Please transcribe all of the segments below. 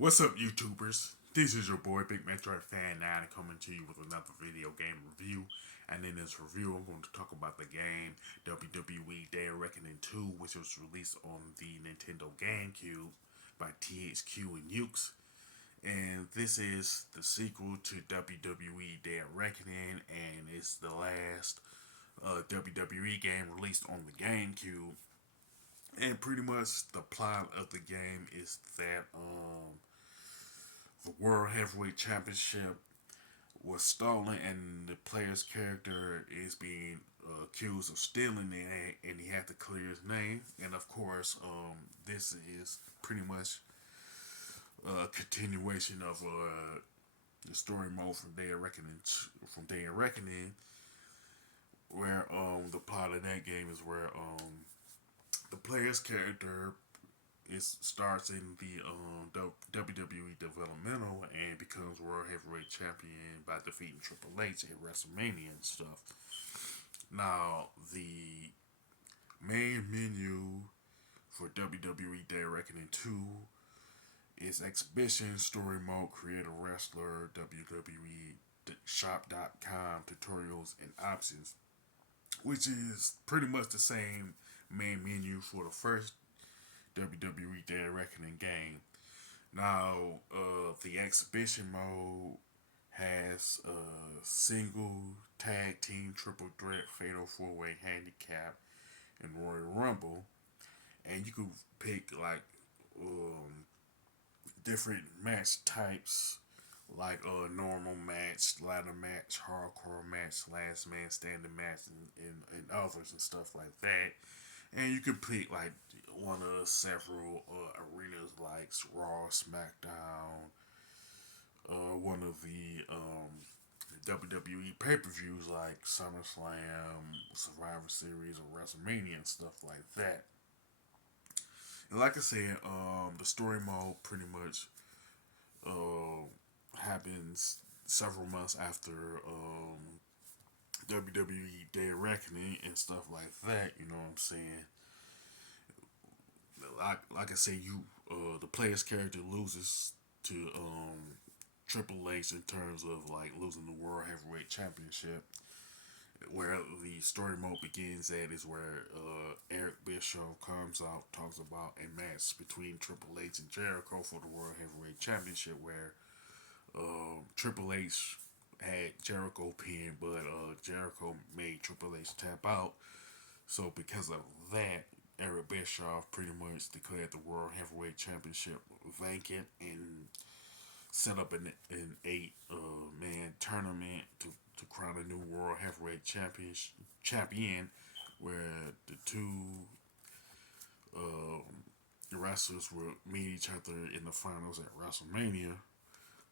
What's up, YouTubers? This is your boy Big Metroid Fan 9 coming to you with another video game review. And in this review, I'm going to talk about the game WWE Day of Reckoning 2, which was released on the Nintendo GameCube by THQ and Yuke. And this is the sequel to WWE Day of Reckoning, and it's the last WWE game released on the GameCube. And pretty much the plot of the game is that the World Heavyweight Championship was stolen, and the player's character is being accused of stealing it, and he had to clear his name. And of course, this is pretty much a continuation of the story mode from Day of Reckoning, where the plot of that game is where the player's character starts in the WWE developmental and becomes World Heavyweight Champion by defeating Triple H at WrestleMania and stuff. Now, the main menu for WWE Day of Reckoning 2 is Exhibition, Story Mode, Create a Wrestler, WWE Shop.com, Tutorials, and Options, which is pretty much the same main menu for the first WWE Day of Reckoning game. Now, the exhibition mode has a single, tag team, triple threat, fatal four way handicap, and Royal Rumble. And you can pick like different match types, like a normal match, ladder match, hardcore match, last man standing match, and others and stuff like that. And you can pick like one of several arenas like Raw, SmackDown, one of the WWE pay per views like SummerSlam, Survivor Series, or WrestleMania and stuff like that. And like I said, the story mode pretty much happens several months after WWE Day of Reckoning and stuff like that. You know what I'm saying? Like I said, the player's character loses to Triple H in terms of like losing the World Heavyweight Championship. Where the story mode begins at is where Eric Bischoff comes out, talks about a match between Triple H and Jericho for the World Heavyweight Championship, where Triple H had Jericho pinned, but Jericho made Triple H tap out. So because of that, Eric Bischoff pretty much declared the World Heavyweight Championship vacant and set up an eight man tournament to crown a new World Heavyweight champion, where the two uh, wrestlers will meet each other in the finals at WrestleMania.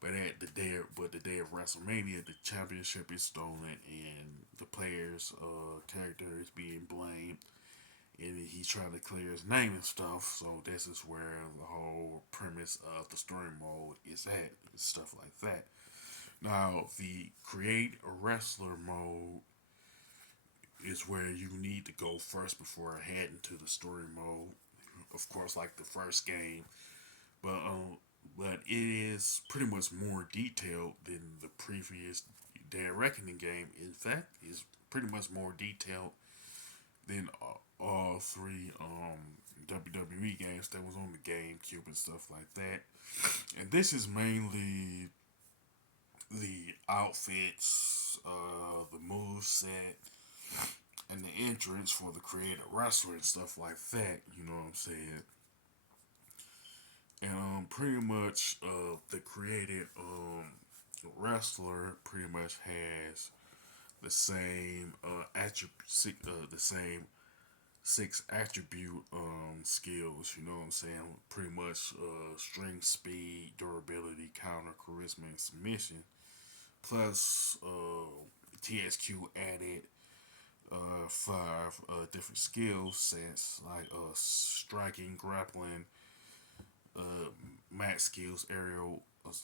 But the day of WrestleMania, the championship is stolen, and the player's character is being blamed, and he's trying to clear his name and stuff. So this is where the whole premise of the story mode is at, and stuff like that. Now, the create a wrestler mode is where you need to go first before heading to the story mode. Of course, like the first game, but it is pretty much more detailed than the previous Day of Reckoning game. In fact, it's pretty much more detailed than all three WWE games that was on the GameCube and stuff like that. And this is mainly the outfits, the move set, and the entrance for the creative wrestler and stuff like that. You know what I'm saying? And pretty much the created wrestler pretty much has the same the same six attribute skills. You know what I'm saying? Pretty much strength, speed, durability, counter, charisma, and submission. Plus, THQ added five different skill sets like striking, grappling, max skills, aerial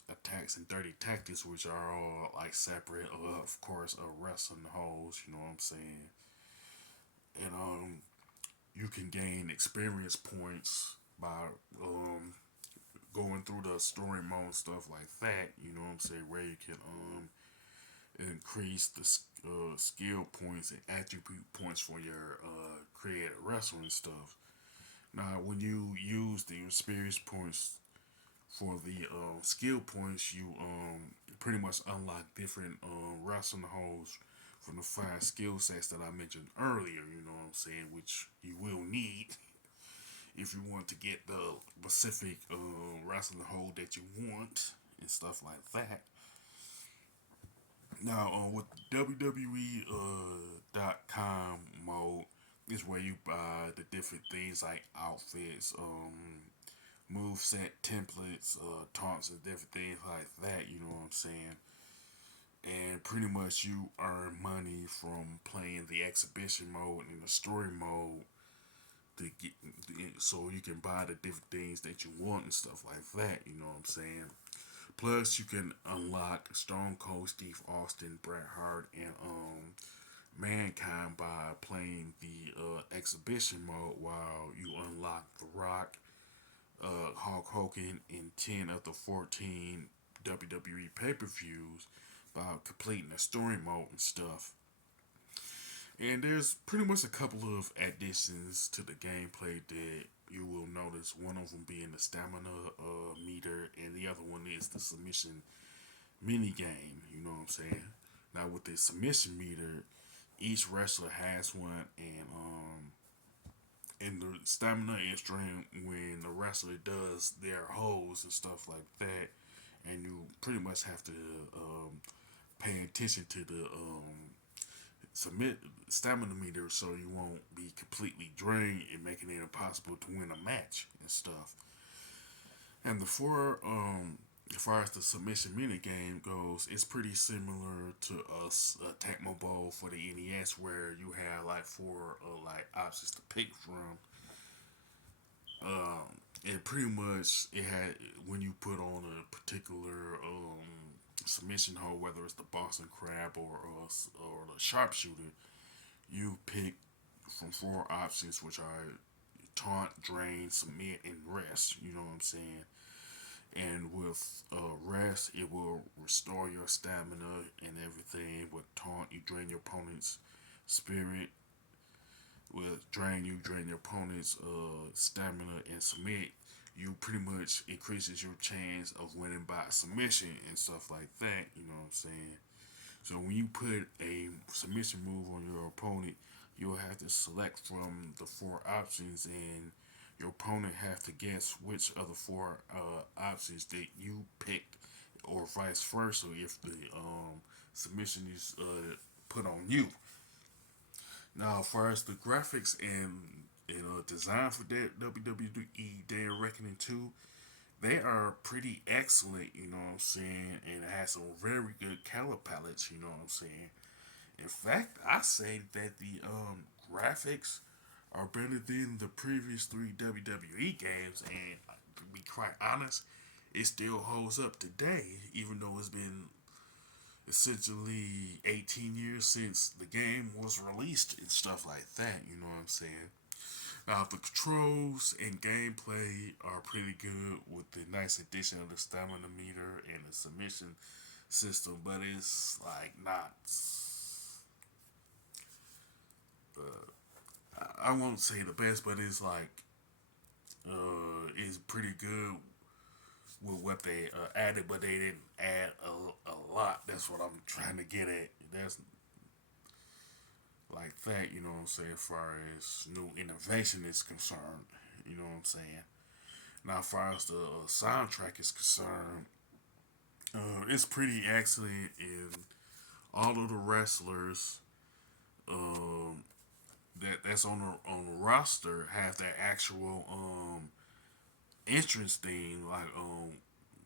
attacks, and dirty tactics, which are all like separate. Of course, wrestling holes. You know what I'm saying? And you can gain experience points by going going through the story mode and stuff like that. You know what I'm saying? Where you can increase the skill points and attribute points for your creative wrestling stuff. Now, when you use the experience points for the skill points, you pretty much unlock different wrestling holds from the 5 skill sets that I mentioned earlier. You know what I'm saying? Which you will need if you want to get the specific wrestling hold that you want and stuff like that. Now, with WWE.com mode is where you buy the different things like outfits, move set templates, taunts, and different things like that. You know what I'm saying? And pretty much you earn money from playing the exhibition mode and the story mode to get so you can buy the different things that you want and stuff like that. You know what I'm saying? Plus, you can unlock Stone Cold Steve Austin, Bret Hart, and Mankind by playing the exhibition mode, while you unlock The Rock, Hulk Hogan, in 10 of the 14 WWE pay-per-views by completing the story mode and stuff. And there's pretty much a couple of additions to the gameplay that you will notice. One of them being the stamina meter, and the other one is the submission mini game. You know what I'm saying? Now with the submission meter, each wrestler has one, and in the stamina and strength, when the wrestler does their holds and stuff like that, and you pretty much have to pay attention to the submit stamina meter so you won't be completely drained and making it impossible to win a match and stuff. And the four as far as the submission mini game goes, it's pretty similar to us Tecmo Bowl for the NES, where you have like four like options to pick from. And pretty much it had, when you put on a particular submission hold, whether it's the Boston Crab or the Sharpshooter, you pick from four options, which are taunt, drain, submit, and rest. You know what I'm saying? And with rest, it will restore your stamina and everything. With taunt, you drain your opponent's spirit. With drain, you drain your opponent's stamina. And submit, you pretty much increases your chance of winning by submission and stuff like that. You know what I'm saying? So when you put a submission move on your opponent, you'll have to select from the four options, and your opponent has to guess which of the four options that you picked, or vice versa if the submission is put on you. Now, as far as the graphics and design for that WWE Day of Reckoning 2, they are pretty excellent, you know what I'm saying, and it has some very good color palettes, you know what I'm saying. In fact, I say that the graphics are better than the previous three WWE games, and to be quite honest, it still holds up today, even though it's been essentially 18 years since the game was released and stuff like that, you know what I'm saying. Now, the controls and gameplay are pretty good with the nice addition of the stamina meter and the submission system, but it's like not. I won't say the best, but it's like it's pretty good with what they added, but they didn't add a lot. That's what I'm trying to get at. That's like that, you know what I'm saying, as far as new innovation is concerned, you know what I'm saying. Now, as far as the soundtrack is concerned, it's pretty excellent, and all of the wrestlers that's on the roster have that actual entrance theme, like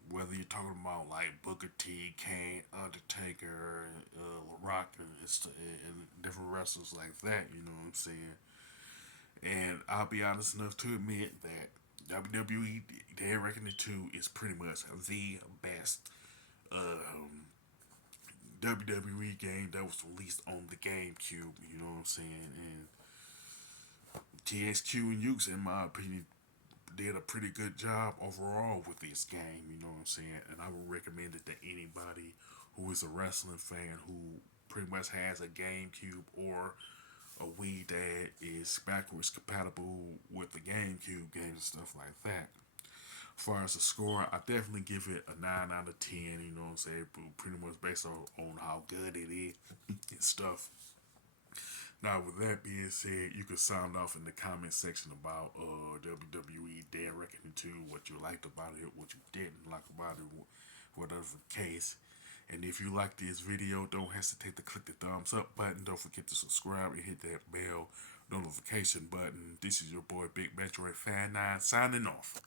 whether you're talking about like Booker T, Kane, Undertaker, Rock, and different wrestlers like that. You know what I'm saying? And I'll be honest enough to admit that WWE Day of Reckoning 2 is pretty much the best WWE game that was released on the GameCube. You know what I'm saying? And THQ and Yuke, in my opinion, did a pretty good job overall with this game, you know what I'm saying? And I would recommend it to anybody who is a wrestling fan who pretty much has a GameCube or a Wii that is backwards compatible with the GameCube games and stuff like that. As far as the score, I definitely give it a 9 out of 10, you know what I'm saying? Pretty much based on how good it is and stuff. Now, with that being said, you can sound off in the comment section about WWE Day of Reckoning 2, what you liked about it, what you didn't like about it, whatever the case. And if you like this video, don't hesitate to click the thumbs up button. Don't forget to subscribe and hit that bell notification button. This is your boy Big Metroid Fan 9 signing off.